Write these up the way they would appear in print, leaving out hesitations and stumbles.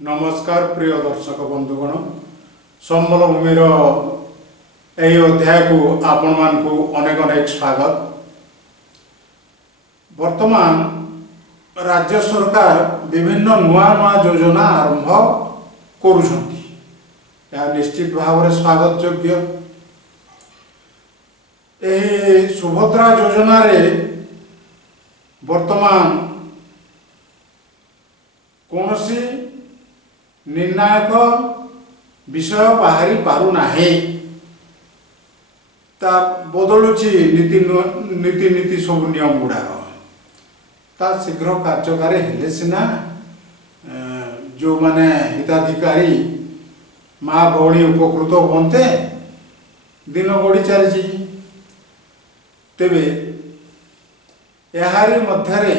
नमस्कार प्रिय दर्शक बंधुगण संबल भूमिर यही अध्याय को आपण मानकु अनेक अनेक स्वागत। वर्तमान राज्य सरकार विभिन्न नुआ नुआ योजना आरंभ करुछंती। यह निश्चित भाव में स्वागत योग्य। यही सुभद्रा योजना रे वर्तमान कौनसी निर्णायक विषय बाहरी पारु नाही। ता बदलुची नीति नीति सब नियम गुड़ाक ता शीघ्र कार्यकारी हेले सिना जो माने हिताधिकारी माँ भौणी उपकृत होते दिन गड़ी चली। तेबे याहारी मध्यरे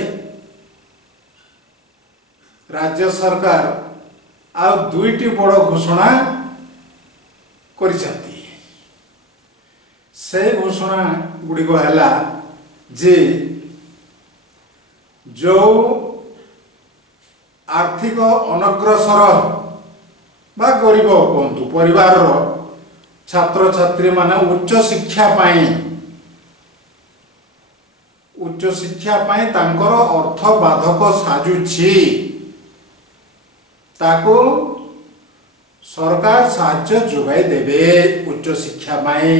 राज्य सरकार आ दुईटी बड़ घोषणा करिसेंती। से घोषणा गुड़िक है जे जो आर्थिक अनग्रसर बा गरीब कहतु परिवार छात्र छात्री माने उच्च शिक्षा पाई तांकर अर्थ बाधक साजुछि ताको सरकार साहाय्य जोगाई देवे उच्च शिक्षा पाई।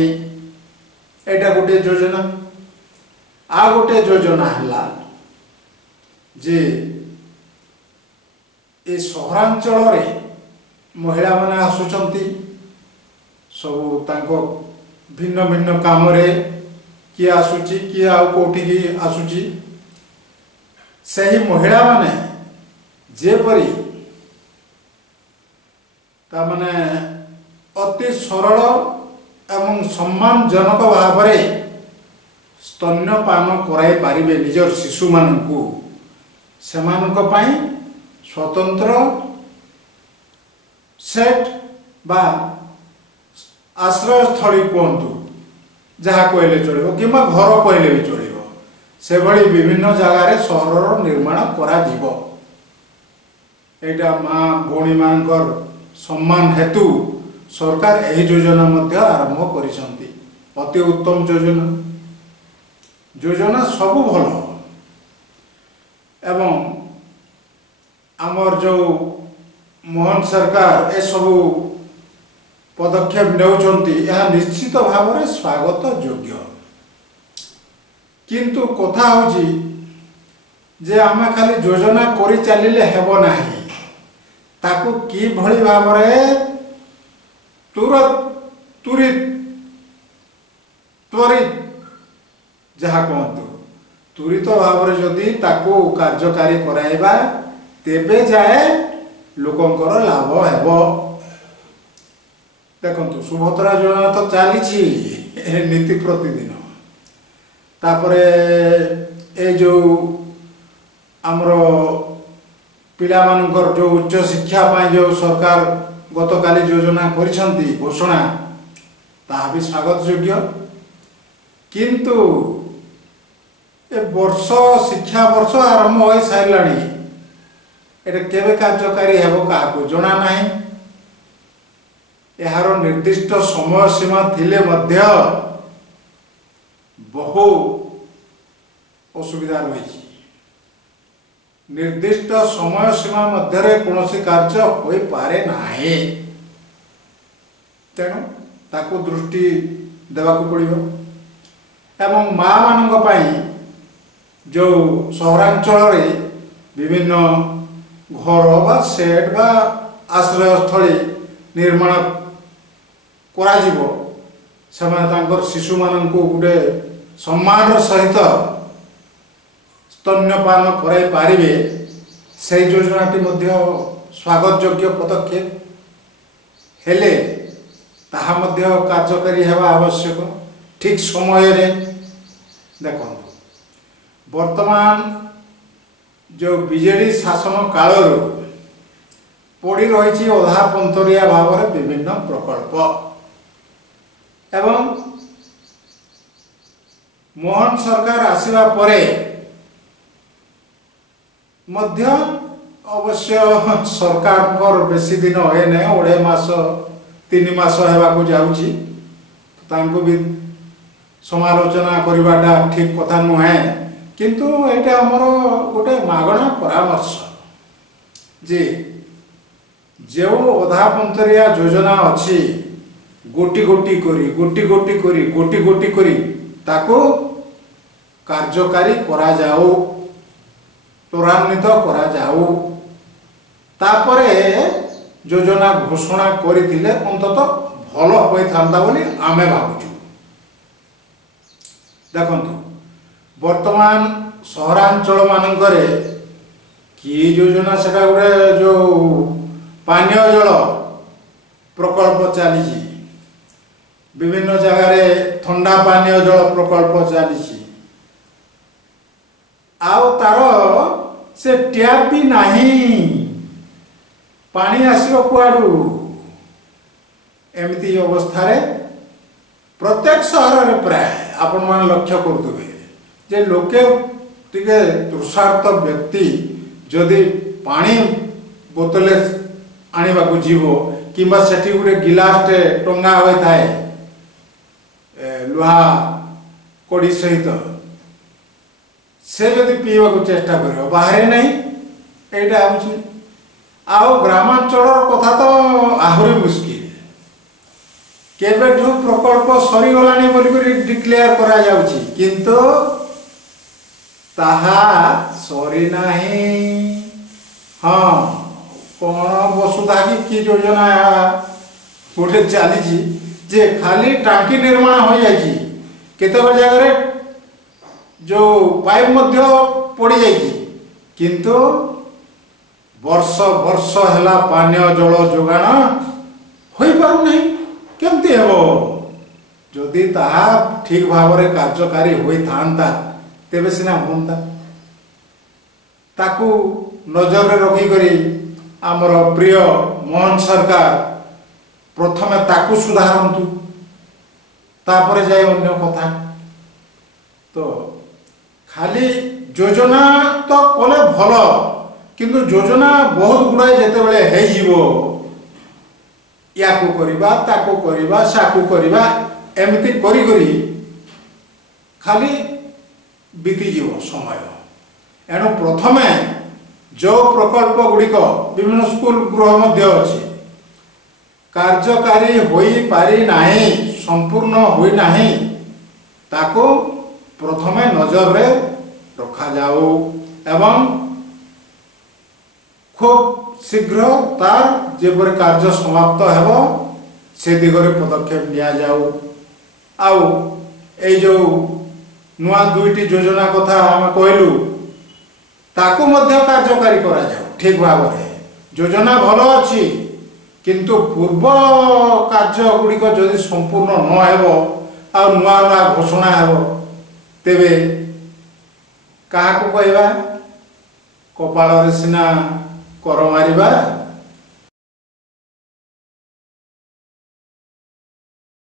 एटा गोटे योजना। आ गोटे योजना है जे ए सहरांचल रे महिला माने आसुचंती सब तांको भिन्न भिन्न काम रे किए आसुची किए आ कोठी की आसुची। सही महिला माने जेपरी ता माने अति सरल एवं सम्मानजनक भाव में स्तन्यपान कराई पारिबे निजर शिशु मानकु सेमानक पई स्वतंत्र सेट बा आश्रय स्थली कहतु जहाँ कहले चलो कि घर कहले भी चलो से भली विभिन्न जगार सहर निर्माण करा जीवो। एटा माँ भौणी मानकर सम्मान हेतु सरकार यही योजना मध्य आरंभ करिसंती। अति उत्तम योजना। योजना सबु भल एवं आमर जो मोहन सरकार ए सबु पदक्षेप नेउचंती यह निश्चित भाव में स्वागत योग्य। किंतु कथा होची जे आमे खाली योजना करि चलिले हेबो नाही। ताकू की भली भाव में त्वरित जहाँ कहतु त्वरित भाव में जदि ताकू कार्यकारी कराइबा तेबे जाए लोकंकर लाभ हेबो। देखंतु सुभद्रा योजना तो चली नीति प्रतिदिन तापरे ए जो आमर पिला मानकर जो उच्च शिक्षा पाई जो सरकार गतकाली योजना करिसंती घोषणा ताहा भी स्वागत योग्य। किंतु ए वर्ष शिक्षा वर्ष आरंभ हो साराणी एटा केबे कार्यकारी हेबो काको जना नाही। यार निर्दिष्ट समय सीमा थिले मध्य बहु असुविधा रही। निर्दिष्ट समय सीमा मध्य कौन कार्य हो पारे नाही। तेणु ताकू दृष्टि देवाकू पड़िबो। एवं माँ मानक पई जो सहरांचल रे विभिन्न घर बा सेट बा आश्रय स्थली निर्माण करा जीवो समय तांकर शिशु मानकू गुटे सम्मान सहित स्तन्यपान कराई पारिबे से योजनाटी मध्य स्वागत योग्य पदक्षेप हेले ताहा मध्य कार्यकारी हेबा आवश्यक। ठीक समय रे देखो वर्तमान जो बीजेडी शासन काल पड़ी रही अधा पंतरिया भाव में विभिन्न प्रकल्प एवं मोहन सरकार आसिबा परे मध्य अवश्य सरकार बेसी दिन हुए ना 2.5 मास 3 मास होगा जाऊँगी तांको भी समालोचना करवाटा ठीक कथा नुहे किंतु एटा हमर गोटे मागणा परामर्श जे जो अधा पंतरिया योजना अच्छी गोटी गोटी करी ताको कार्यकारी करा जाओ त्वरान्वित करा जाओ तापरे योजना घोषणा करथिले अंततः भल होइथांता बोली आमे भाबुछु। देखंतु वर्तमान सहरांचल मानकरे कि योजना सेटा गुडे जो पानीय जल प्रकल्प चली विभिन्न जगार ठंडा पानीय जल प्रकल्प चली आउ तार से टैप भी नहीं पानी आसो कुआडू एमती अवस्था प्रत्येक सहर में प्राय आपण मान लक्ष्य करुवे जे लोके टिके तृषार्थ व्यक्ति जदि पानी बोतले आनिबा को जीवो किंबा सेठी गुटे गिलास टंगा होई थाए लुहा कोड़ी सहित से जदि पीवा को चेष्टा करियो बाहर नहीं एटा आउची आउ ग्रामांचल कथा तो आहुरी मुश्किल केबेठू प्रकल्प सरीगलानी बोली डिक्लेयर करा जाउची किंतु ताहा सरी नहीं। हाँ कौन वसुधा की योजना गोटे चली जे खाली टांकी निर्माण हो जाए केतक जगह जो पाइप मध्य पड़ जाए किंतु वर्ष वर्ष है पानीय जल जोगाण हो पार नहीं केमती हेबो जदि ताहा ठीक भाव में कार्यकारी होता तेबे सिना होता ताकू नजर रखी करी आमर प्रिय मोहन सरकार प्रथमे ताकू सुधारंतु तापरे जाए अन्य कथा तो खाली योजना तो कले भल किंतु योजना बहुत गुड़ाए जेते बेले हे जीवो याकू करिबा ताकू करिबा साकू करिबा एमती करी करी खाली बीती जीव समय एणु प्रथमे जो प्रकल्प गुड़िक विभिन्न स्कूल गृह मध्य अच्छी कार्यकारी होई पारी नाही संपूर्ण होई नाही ताको प्रथमे नजर रे रखा जाओ एवं खूब शीघ्र तार जेपरि कार्य समाप्त हेबो से दिगरे पदक्षेप लिया जाओ आउ ए जो नुआ दुईटी योजना कथा हम कहलु ताकू मध्य कार्यकारी करा जाओ ठीक भाव में योजना भल अच्छी किंतु पूर्व कार्य गुड़िक जदि संपूर्ण न हेबो आ नुआ नुआ घोषणा हेबो तेबे काहाकू कहबा कपाल रे सिना कर मारिबा